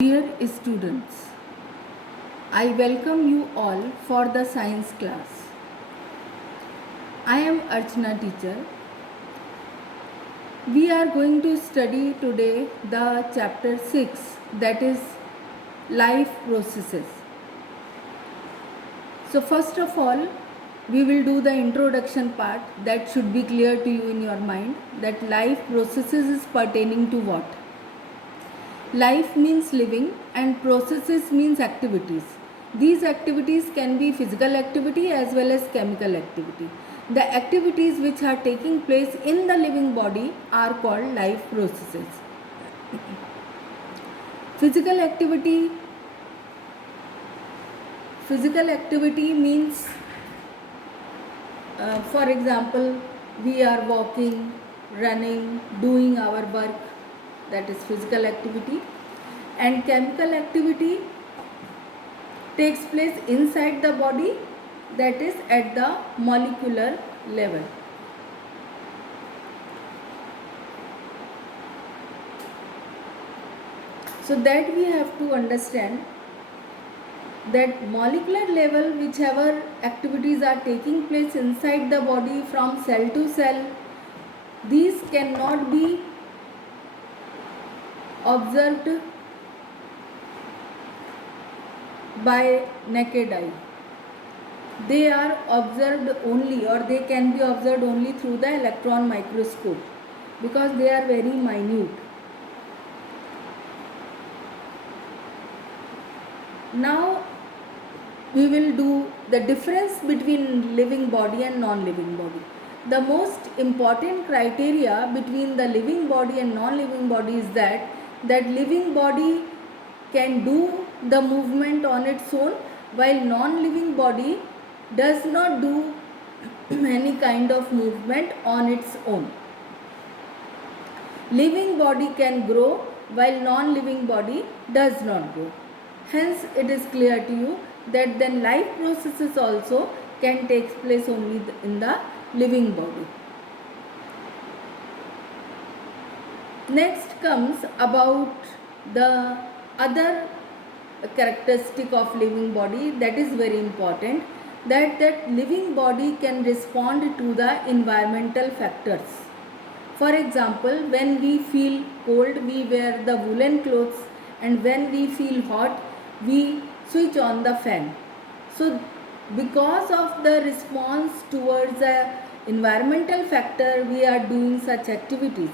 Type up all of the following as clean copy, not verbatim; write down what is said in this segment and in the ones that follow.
Dear students, I welcome you all for the science class. I am Archana teacher. We are going to study today the chapter 6, that is life processes. So first of all, we will do the introduction part. That should be clear to you in your mind that life processes is pertaining to what? Life means living and processes means activities. These activities can be physical activity as well as chemical activity. The activities which are taking place in the living body are called life processes. Physical activity means, for example, we are walking, running, doing our work, that is physical activity. And chemical activity takes place inside the body, that is at the molecular level. So that we have to understand that molecular level, whichever activities are taking place inside the body from cell to cell, these cannot be observed by naked eye. They are observed only, or they can be observed only through the electron microscope, because they are very minute. Now we will do the difference between living body and non-living body. The most important criteria between the living body and non-living body is that living body can do the movement on its own, while non-living body does not do any kind of movement on its own. Living body can grow while non-living body does not grow. Hence it is clear to you that then life processes also can take place only in the living body. Next comes about the other characteristic of living body, that is very important, that living body can respond to the environmental factors. For example, when we feel cold, we wear the woolen clothes, and when we feel hot, we switch on the fan. So because of the response towards the environmental factor, we are doing such activities.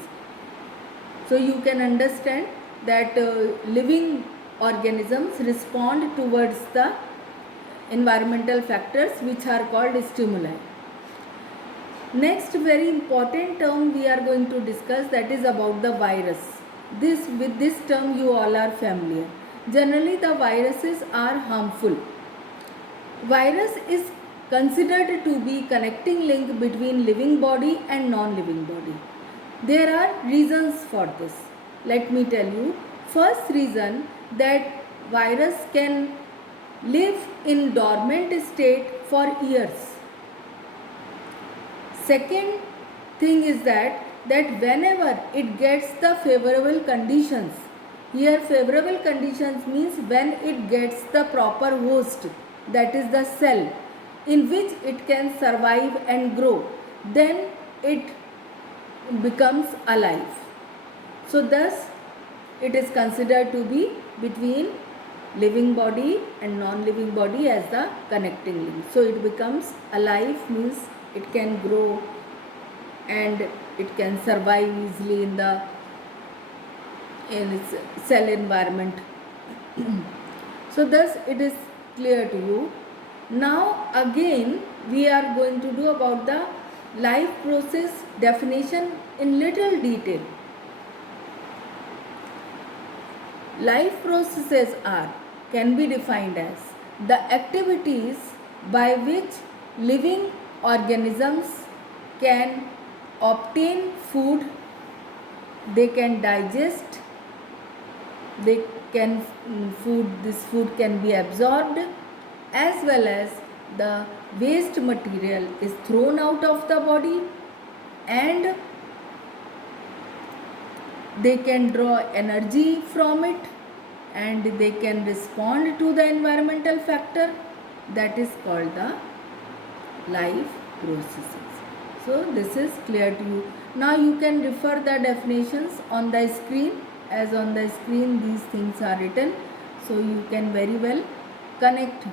So you can understand that living organisms respond towards the environmental factors which are called stimuli. Next very important term we are going to discuss, that is about the virus. With this term you all are familiar. Generally the viruses are harmful. Virus is considered to be connecting link between living body and non-living body. There are reasons for this. Let me tell you. First reason, that virus can live in dormant state for years. Second thing is that whenever it gets the favorable conditions, here favorable conditions means when it gets the proper host, that is the cell, in which it can survive and grow, then it becomes alive. So thus it is considered to be between living body and non-living body as the connecting link. So it becomes alive means it can grow and it can survive easily in its cell environment. So thus it is clear to you. Now again we are going to do about the life process definition in little detail. Life processes can be defined as the activities by which living organisms can obtain food, they can digest, this food can be absorbed, as well as the waste material is thrown out of the body, and they can draw energy from it, and they can respond to the environmental factor, that is called the life processes. So this is clear to you. Now you can refer the definitions on the screen, as on the screen these things are written, so you can very well connect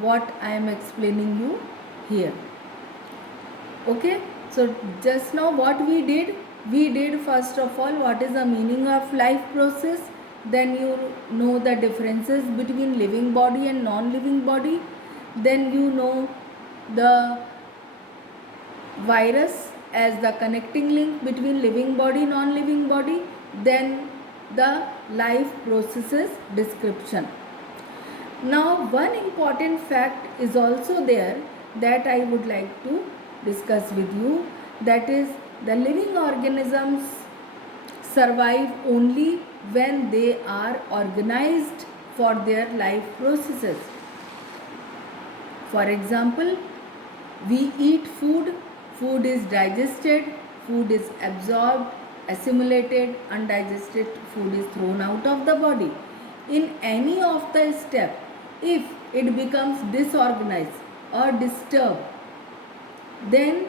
what I am explaining you here. Okay, so just now what we did first of all what is the meaning of life process, then you know the differences between living body and non-living body, then you know the virus as the connecting link between living body non-living body, then the life processes description. Now one important fact is also there that I would like to discuss with you, that is the living organisms survive only when they are organized for their life processes. For example, we eat food, food is digested, food is absorbed, assimilated, undigested food is thrown out of the body. In any of the step, if it becomes disorganized or disturbed, then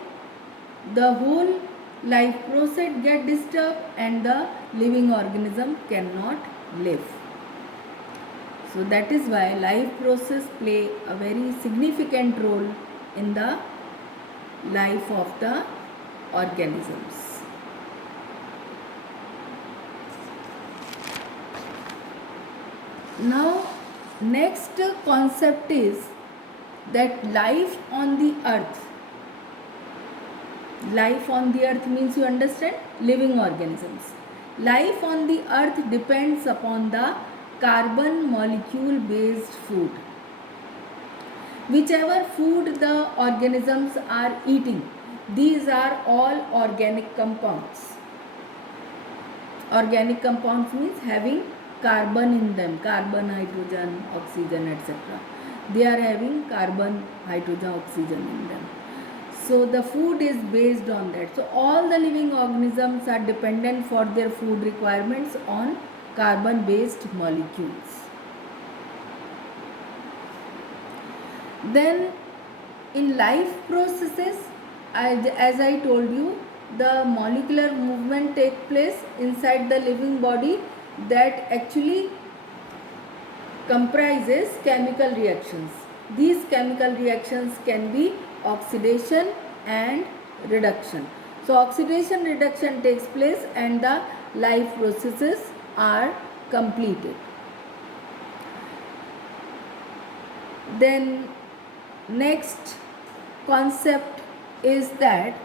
the whole life process get disturbed and the living organism cannot live. So that is why life process play a very significant role in the life of the organisms. Now next concept is that life on the earth. Life on the earth means, you understand, living organisms. Life on the earth depends upon the carbon molecule based food. Whichever food the organisms are eating, these are all organic compounds. Organic compounds means having carbon in them, carbon, hydrogen, oxygen, etc. They are having carbon, hydrogen, oxygen in them. So the food is based on that. So all the living organisms are dependent for their food requirements on carbon based molecules. Then in life processes, as I told you, the molecular movement take place inside the living body that actually comprises chemical reactions. These chemical reactions can be oxidation and reduction. So oxidation reduction takes place and the life processes are completed. Then next concept is that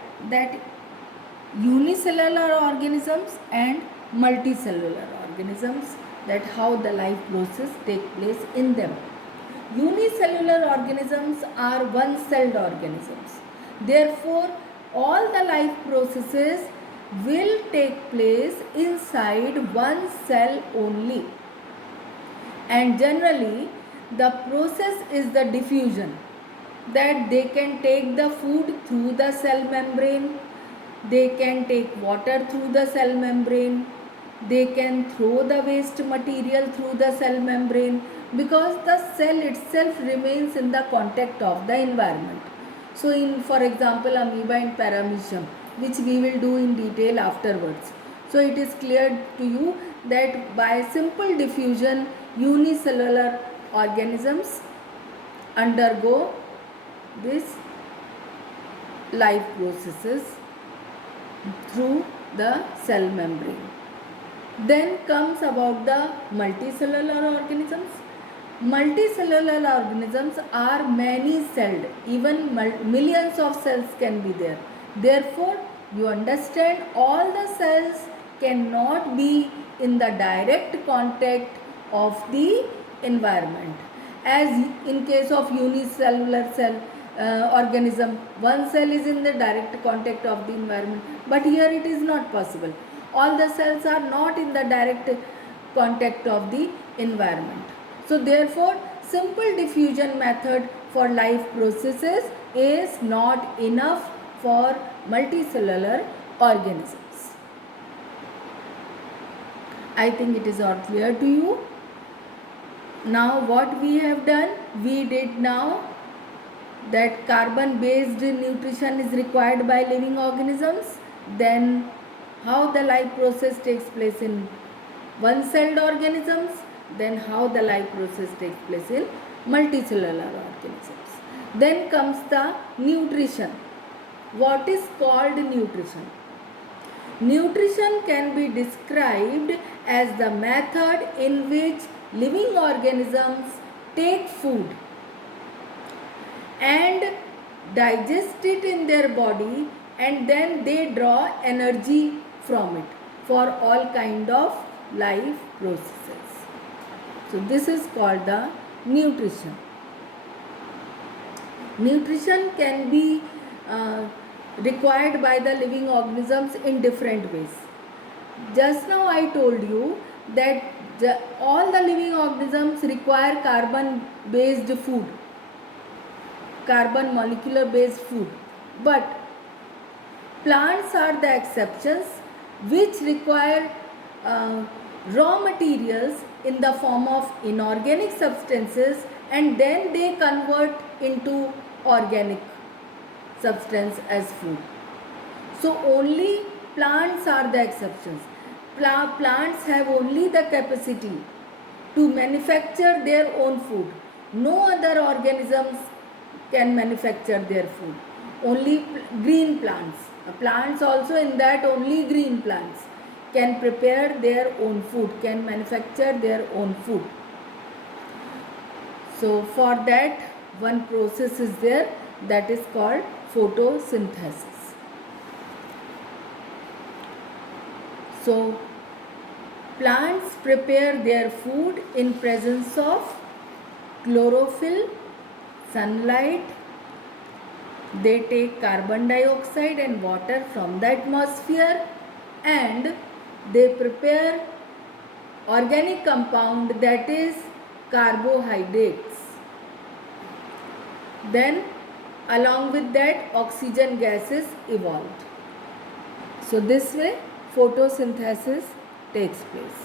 unicellular organisms and multicellular organisms, that how the life process take place in them. Unicellular organisms are one-celled organisms. Therefore, all the life processes will take place inside one cell only. And generally, the process is the diffusion, that they can take the food through the cell membrane, they can take water through the cell membrane, they can throw the waste material through the cell membrane, because the cell itself remains in the contact of the environment. So in, for example, amoeba and paramecium, which we will do in detail afterwards. So it is clear to you that by simple diffusion, unicellular organisms undergo this life processes through the cell membrane. Then comes about the multicellular organisms. Multicellular organisms are many-celled, even millions of cells can be there. Therefore, you understand, all the cells cannot be in the direct contact of the environment. As in case of unicellular cell organism, one cell is in the direct contact of the environment, but here it is not possible. All the cells are not in the direct contact of the environment. So therefore, simple diffusion method for life processes is not enough for multicellular organisms. I think it is all clear to you. Now what we have done, we did now that carbon based nutrition is required by living organisms, then how the life process takes place in one celled organisms, then how the life process takes place in multicellular organisms. Then comes the nutrition. What is called nutrition? Nutrition can be described as the method in which living organisms take food and digest it in their body, and then they draw energy from it for all kind of life processes. So this is called the nutrition. Nutrition can be required by the living organisms in different ways. Just now I told you that all the living organisms require carbon based food, carbon molecular based food, but plants are the exceptions which require raw materials in the form of inorganic substances, and then they convert into organic substance as food. So only plants are the exceptions. Plants have only the capacity to manufacture their own food. No other organisms can manufacture their food. Only green plants. Plants also, in that only green plants can prepare their own food, can manufacture their own food. So for that one process is there, that is called photosynthesis. So plants prepare their food in presence of chlorophyll, sunlight. They take carbon dioxide and water from the atmosphere, and they prepare organic compound, that is carbohydrates. Then along with that oxygen gas is evolved. So this way photosynthesis takes place.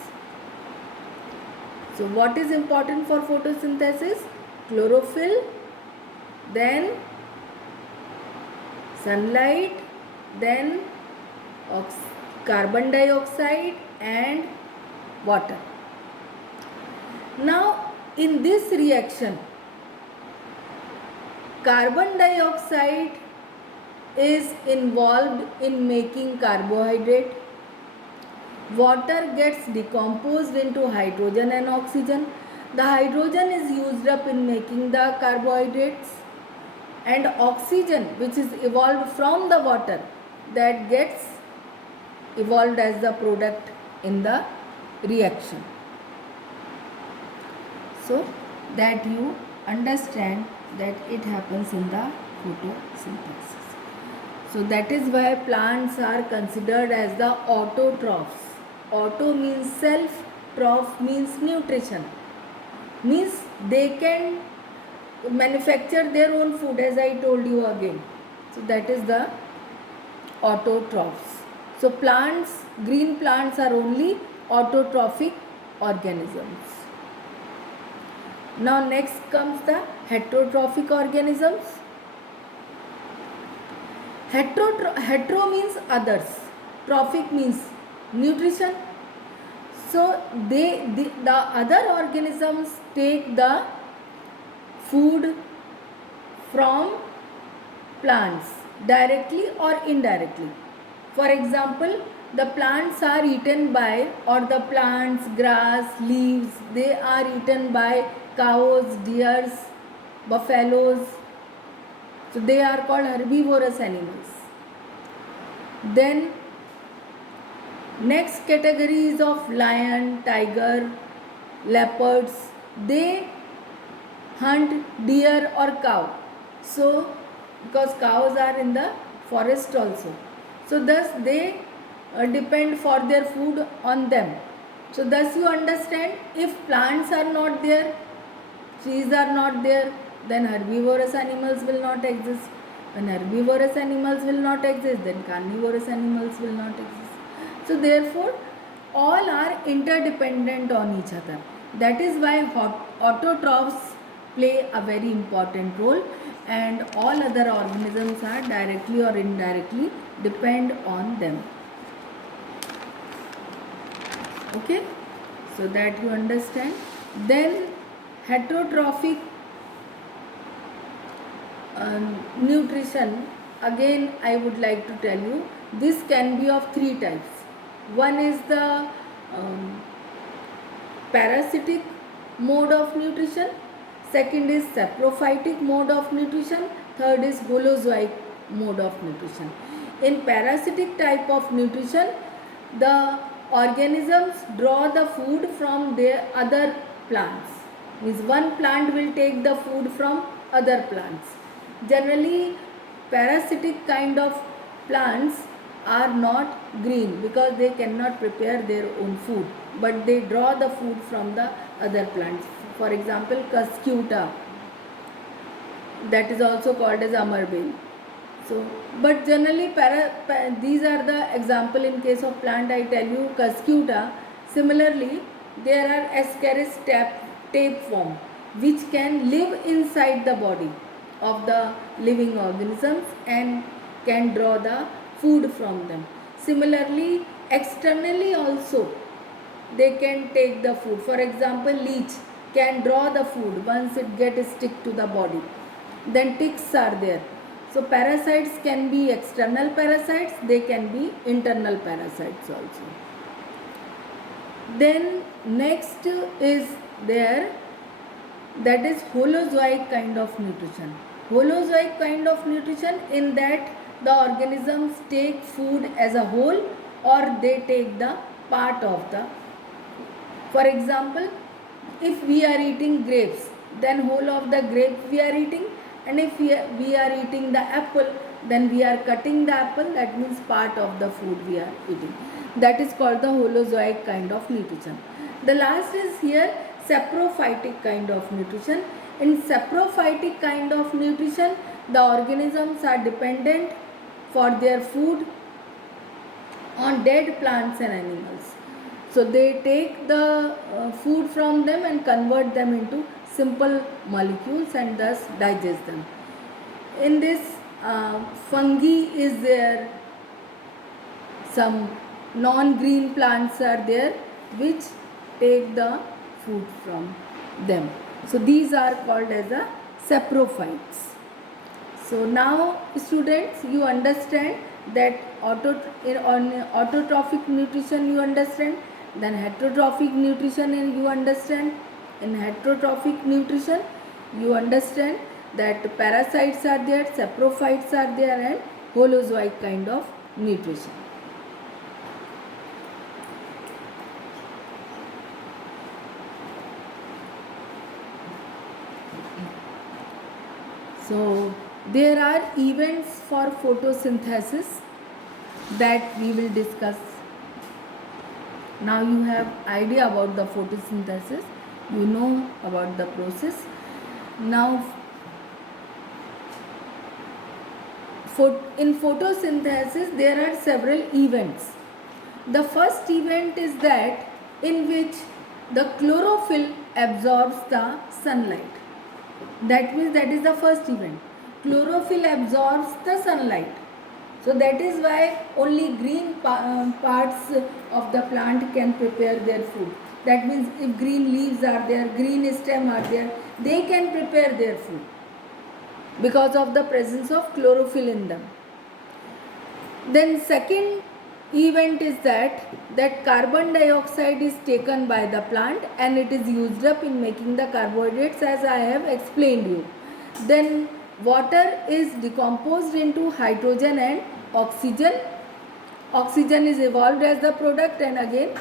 So what is important for photosynthesis? Chlorophyll, then sunlight, then carbon dioxide and water. Now in this reaction, carbon dioxide is involved in making carbohydrate. Water gets decomposed into hydrogen and oxygen. The hydrogen is used up in making the carbohydrates, and oxygen, which is evolved from the water, that gets evolved as the product in the reaction. So that you understand that it happens in the photosynthesis. So that is why plants are considered as the autotrophs. Auto means self, troph means nutrition. Means they can manufacture their own food, as I told you again. So that is the autotrophs. So plants, green plants are only autotrophic organisms. Now next comes the heterotrophic organisms. Hetero means others, trophic means nutrition. So the other organisms take the food from plants directly or indirectly. For example, the plants are eaten by, or the plants, grass, leaves, they are eaten by cows, deers, buffaloes. So they are called herbivorous animals. Then next category is of lion, tiger, leopards. They hunt deer or cow. So because cows are in the forest also. So thus they depend for their food on them. So thus you understand, if plants are not there, trees are not there, then herbivorous animals will not exist. When herbivorous animals will not exist, then carnivorous animals will not exist. So therefore all are interdependent on each other. That is why autotrophs play a very important role, and all other organisms are directly or indirectly depend on them. Okay, so that you understand. Then heterotrophic nutrition, again I would like to tell you, this can be of three types. One is the parasitic mode of nutrition, second is saprophytic mode of nutrition, third is holozoic mode of nutrition. In parasitic type of nutrition, the organisms draw the food from their other plants. Means one plant will take the food from other plants. Generally, parasitic kind of plants are not green because they cannot prepare their own food, but they draw the food from the other plants. For example, cuscuta, that is also called as amarbale. So, but generally these are the example. In case of plant, I tell you cuscuta. Similarly, there are ascaris tapeworm which can live inside the body of the living organisms and can draw the food from them. Similarly, externally also they can take the food. For example, leech can draw the food once it gets stick to the body. Then ticks are there. So parasites can be external parasites, they can be internal parasites also. Then next is there, that is holozoic kind of nutrition. Holozoic kind of nutrition, in that the organisms take food as a whole or they take the part of the. For example, if we are eating grapes, then whole of the grape we are eating, and if we are eating the apple, then we are cutting the apple, that means part of the food we are eating. That is called the holozoic kind of nutrition. The last is here saprophytic kind of nutrition. In saprophytic kind of nutrition, the organisms are dependent for their food on dead plants and animals. So they take the food from them and convert them into simple molecules and thus digest them. In this, fungi is there, some non-green plants are there which take the food from them. So these are called as the saprophytes. So now students, you understand that autotrophic nutrition you understand, then heterotrophic nutrition you understand. In heterotrophic nutrition you understand that parasites are there, saprophytes are there, and holozoic kind of nutrition. So there are events for photosynthesis that we will discuss. Now you have idea about the photosynthesis, you know about the process. Now in photosynthesis there are several events. The first event is that in which the chlorophyll absorbs the sunlight. That means that is the first event. Chlorophyll absorbs the sunlight. So that is why only green parts of the plant can prepare their food. That means if green leaves are there, green stem are there, they can prepare their food because of the presence of chlorophyll in them. Then second event is that carbon dioxide is taken by the plant and it is used up in making the carbohydrates, as I have explained you. Then water is decomposed into hydrogen and oxygen. Oxygen is evolved as the product and again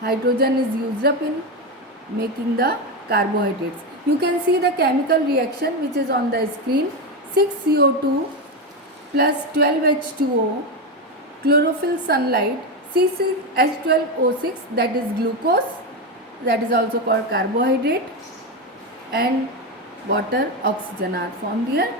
hydrogen is used up in making the carbohydrates. You can see the chemical reaction which is on the screen. 6CO2 plus 12H2O, chlorophyll, sunlight, C6H12O6, that is glucose, that is also called carbohydrate, and water, oxygen are formed here.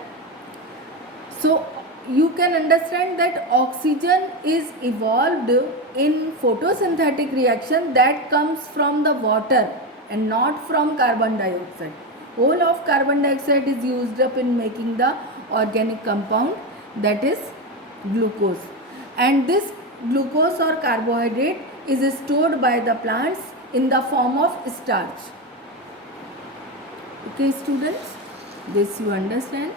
So you can understand that oxygen is evolved in photosynthetic reaction that comes from the water and not from carbon dioxide. Whole of carbon dioxide is used up in making the organic compound, that is glucose. And this glucose or carbohydrate is stored by the plants in the form of starch. Okay students, this you understand.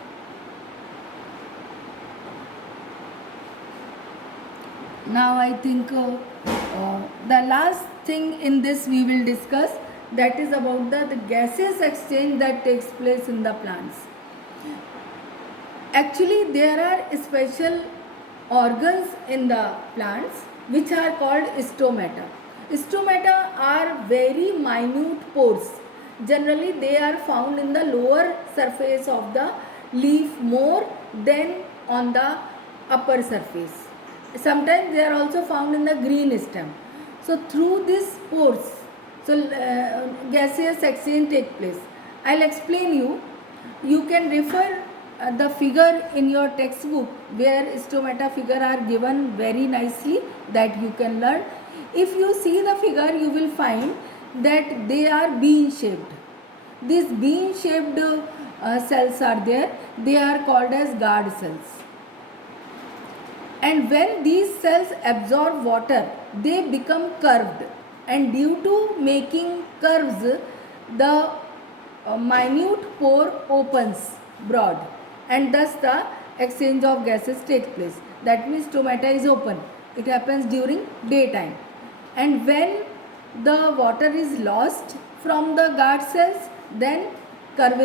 Now I think the last thing in this we will discuss, that is about the gaseous exchange that takes place in the plants. Actually there are special organs in the plants which are called stomata. Stomata are very minute pores. Generally they are found in the lower surface of the leaf more than on the upper surface. Sometimes they are also found in the green stem. So through these pores, gaseous exchange take place. I'll explain you. You can refer the figure in your textbook where stomata figure are given very nicely, that you can learn. If you see the figure, you will find that they are bean shaped. These bean shaped cells are there. They are called as guard cells. And when these cells absorb water, they become curved, and due to making curves, the minute pore opens broad, and thus the exchange of gases takes place. That means stomata is open. It happens during daytime. And when the water is lost from the guard cells, then curve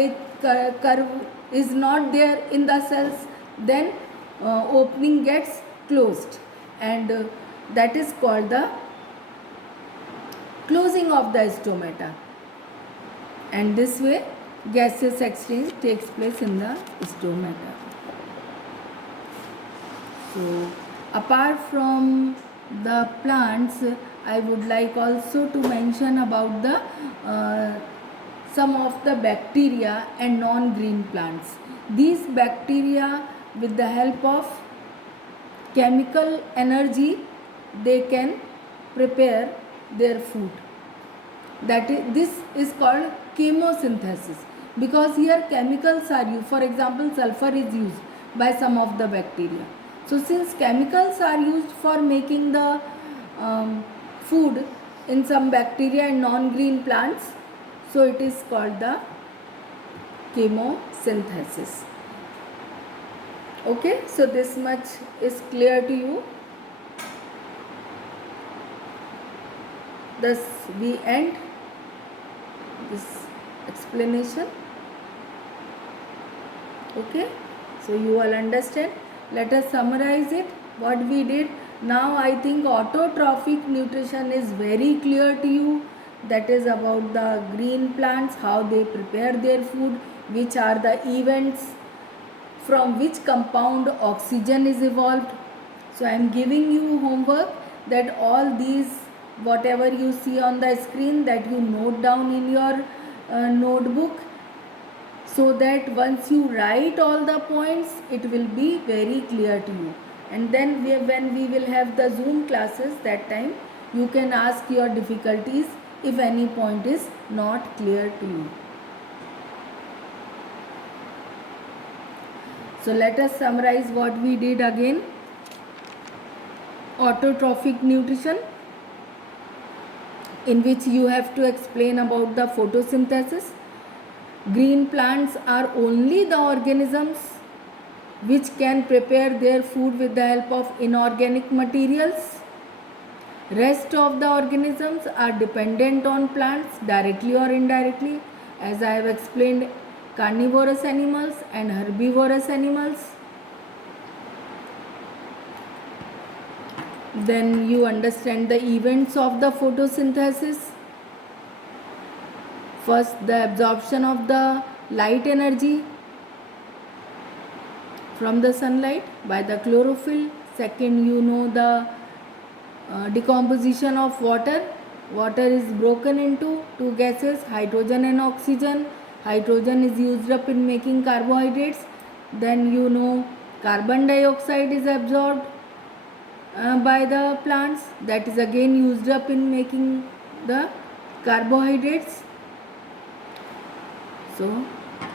is not there in the cells, then opening gets closed, and that is called the closing of the stomata. And this way gaseous exchange takes place in the stomata. So apart from the plants, I would like also to mention about the some of the bacteria and non-green plants. These bacteria, with the help of chemical energy, they can prepare their food. This is called chemosynthesis, because here chemicals are used. For example, sulfur is used by some of the bacteria. So since chemicals are used for making the food in some bacteria and non-green plants, so it is called the chemosynthesis. Okay, so this much is clear to you. Thus we end this explanation. Okay, so you all understand. Let us summarize it, what we did. Now I think autotrophic nutrition is very clear to you. That is about the green plants, how they prepare their food, which are the events, from which compound oxygen is evolved. So I am giving you homework that all these, whatever you see on the screen, that you note down in your notebook, so that once you write all the points, it will be very clear to you. And then when we will have the Zoom classes, that time you can ask your difficulties if any point is not clear to you. So let us summarize what we did again. Autotrophic nutrition, in which you have to explain about the photosynthesis. Green plants are only the organisms which can prepare their food with the help of inorganic materials. Rest of the organisms are dependent on plants directly or indirectly, as I have explained, carnivorous animals and herbivorous animals. Then you understand the events of the photosynthesis. First, the absorption of the light energy from the sunlight by the chlorophyll. Second, you know the decomposition of water. Water is broken into two gases, hydrogen and oxygen. Hydrogen is used up in making carbohydrates. Then you know carbon dioxide is absorbed by the plants, that is again used up in making the carbohydrates. So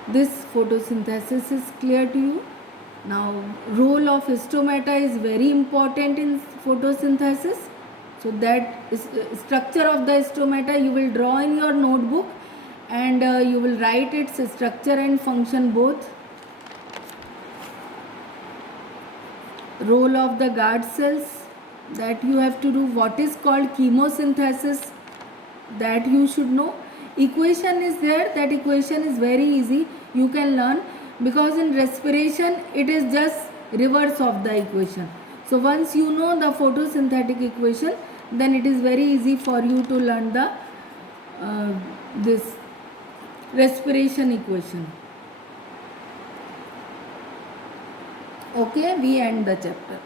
this photosynthesis is clear to you. Now role of stomata is very important in photosynthesis. So that is structure of the stomata you will draw in your notebook, and you will write its structure and function both. Role of the guard cells, that you have to do. What is called chemosynthesis, that you should know. Equation is there, that equation is very easy, you can learn, because in respiration it is just reverse of the equation. So once you know the photosynthetic equation, then it is very easy for you to learn the this respiration equation. Okay, we end the chapter.